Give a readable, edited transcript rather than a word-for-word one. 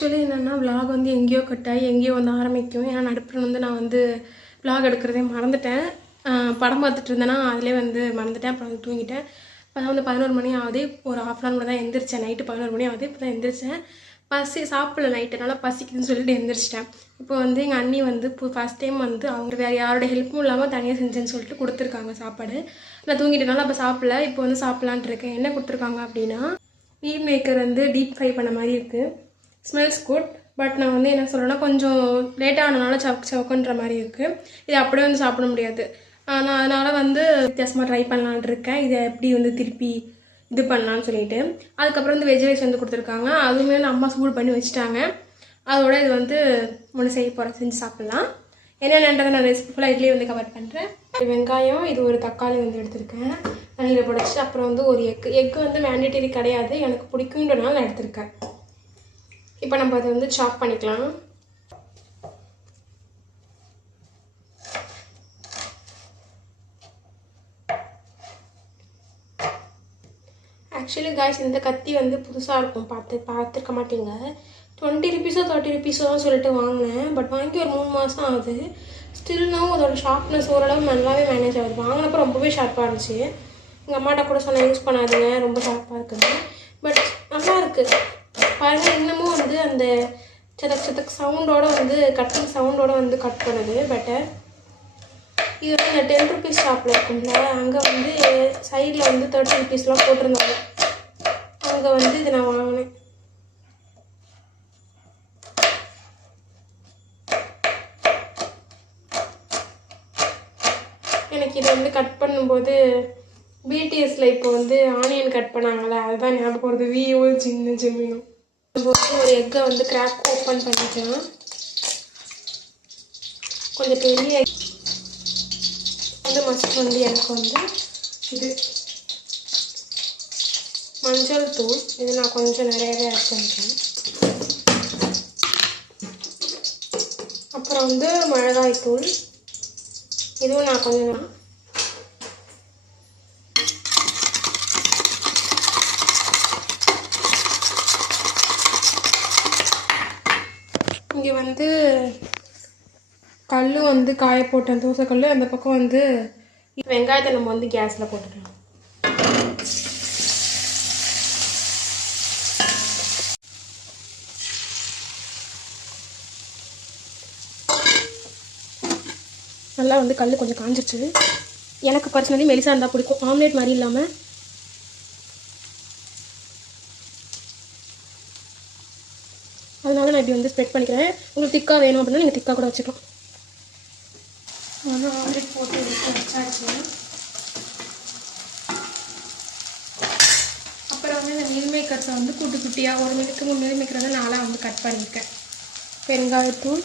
Actually என்னென்னா vlog வந்து எங்கேயோ கட்டாயி எங்கேயோ வந்து ஆரம்பிக்கும். ஏன்னா நடுப்புற வந்து நான் வந்து விலாக் எடுக்கிறதே மறந்துட்டேன். படம் பார்த்துட்டு இருந்தேன்னா அதிலே வந்து மறந்துட்டேன். அப்புறம் வந்து தூங்கிட்டேன். இப்போ வந்து 11 மணி ஆகுது. ஒரு ஹாஃப் அன் ஹவர் தான் எந்திரிச்சேன். நைட்டு 11 மணி ஆகுது. இப்போ தான் எந்திரிச்சேன். சாப்பிடல நைட்டு, நல்லா பசிக்குதுன்னு சொல்லிட்டு எந்திரிச்சிட்டேன். இப்போ வந்து எங்கள் அண்ணி வந்து ஃபஸ்ட் டைம் வந்து அவங்க வேறு யாரோட ஹெல்ப்பும் இல்லாமல் தனியாக செஞ்சேன்னு சொல்லிட்டு கொடுத்துருக்காங்க சாப்பாடு. நான் தூங்கிட்டனால அப்போ சாப்பிடல. இப்போ வந்து சாப்பிட்லான்ட்டு இருக்கேன். என்ன கொடுத்துருக்காங்க அப்படின்னா, மீல் மேக்கர் வந்து டீப் ஃப்ரை பண்ண மாதிரி இருக்குது. Smells good. பட் நான் வந்து என்ன சொல்கிறேன்னா, கொஞ்சம் லேட்டாக ஆனதுனால சவுக்குன்ற மாதிரி இருக்குது. இது அப்படியே வந்து சாப்பிட முடியாது. நான் அதனால் வந்து வித்தியாசமாக ட்ரை பண்ணலான் இருக்கேன். இதை எப்படி வந்து திருப்பி இது பண்ணலான்னு சொல்லிட்டு. அதுக்கப்புறம் வந்து வெஜ் ரைஸ் வந்து கொடுத்துருக்காங்க. அதுவுமே வந்து அம்மா சூடு பண்ணி வச்சுட்டாங்க. அதோட இது வந்து ஒன்று செய்ய போகிறேன், செஞ்சு சாப்பிட்லாம். என்னென்னன்றதை நான் ரெசிபி ஃபுல்லாக இதுலேயே வந்து கவர் பண்ணுறேன். வெங்காயம், இது ஒரு தக்காளி வந்து எடுத்திருக்கேன், தண்ணியில் போடச்சு. அப்புறம் வந்து ஒரு எக்கு வந்து மேண்டேட்டரி கிடையாது, எனக்கு பிடிக்குன்றனால நான் எடுத்திருக்கேன். இப்போ நம்ம அதை வந்து சாப் பண்ணிக்கலாம். ஆக்சுவலி காய்ஸ், இந்த கத்தி வந்து புதுசாக இருக்கும், பார்த்துருக்க மாட்டீங்க. 20 ருபீஸோ 30 ருபீஸோ தான் சொல்லிட்டு வாங்கினேன். பட் வாங்கி ஒரு 3 மாதம் ஆகுது. ஸ்டில்னாவும் அதோட ஷார்ப்னஸ் ஓரளவு நல்லாவே மேனேஜ் ஆகுது. வாங்கினப்போ ரொம்பவே ஷார்ப்பாக இருந்துச்சு. எங்கள் அம்மாட்ட கூட சொன்ன யூஸ் பண்ணாதுங்க, ரொம்ப ஷார்ப்பாக இருக்குது. பட் நல்லா இருக்குது பாருங்கள். இன்னமும் வந்து அந்த சதக் சவுண்டோடு வந்து கட்டிங் சவுண்டோடு வந்து கட் பண்ணுது பெட்டர். இது வந்து இந்த 10 ருபீஸ் ஷாப்பில் இருக்கும்ல, அங்கே வந்து சைடில் வந்து 30 ருபீஸ்லாம் போட்டிருந்தாங்க. அங்கே வந்து இது நான் வாங்கினேன். எனக்கு இதை வந்து கட் பண்ணும்போது பிடிஎஸில் இப்போ வந்து ஆனியன் கட் பண்ணாங்களே, அதுதான் ஞாபகம் வருது. விஓ சின்ன ஜெமினும் ஒரு எக்கை வந்து கிராக் ஓப்பன் பண்ணிக்கலாம். கொஞ்சம் பெரிய வந்து மஸ்ட் வந்து எனக்கு வந்து இது மஞ்சள் தூள், இது நான் கொஞ்சம் நிறையவே ஆட் பண்ணுறேன். அப்புறம் வந்து மிளகாய் தூள், இதுவும் நான் கொஞ்சம் இங்கே வந்து கல் வந்து காய போட்டேன், தோசைக்கல். அந்த பக்கம் வந்து வெங்காயத்தை நம்ம வந்து கேஸில் போட்டுக்கலாம். நல்லா வந்து கல் கொஞ்சம் காஞ்சிருச்சு. எனக்கு பர்சனலி மெலிசா இருந்தால் பிடிக்கும், ஆம்லேட் மாதிரி இல்லாமல். அதனால நான் இப்படி வந்து ஸ்ப்ரெட் பண்ணிக்கிறேன். உங்களுக்கு திக்காக வேணும் அப்படின்னா நீங்கள் திக்காக கூட வச்சுக்கலாம். ஆம்லேட் போட்டு வச்சாச்சு. அப்புறம் வந்து இந்த மீல் மேக்கர்ஸை வந்து குட்டி குட்டியாக 1 மினிட்க்கு 3 மீல் மேக்கரை வந்து நாளாக வந்து கட் பண்ணியிருக்கேன். பெருங்காயத்தூள்,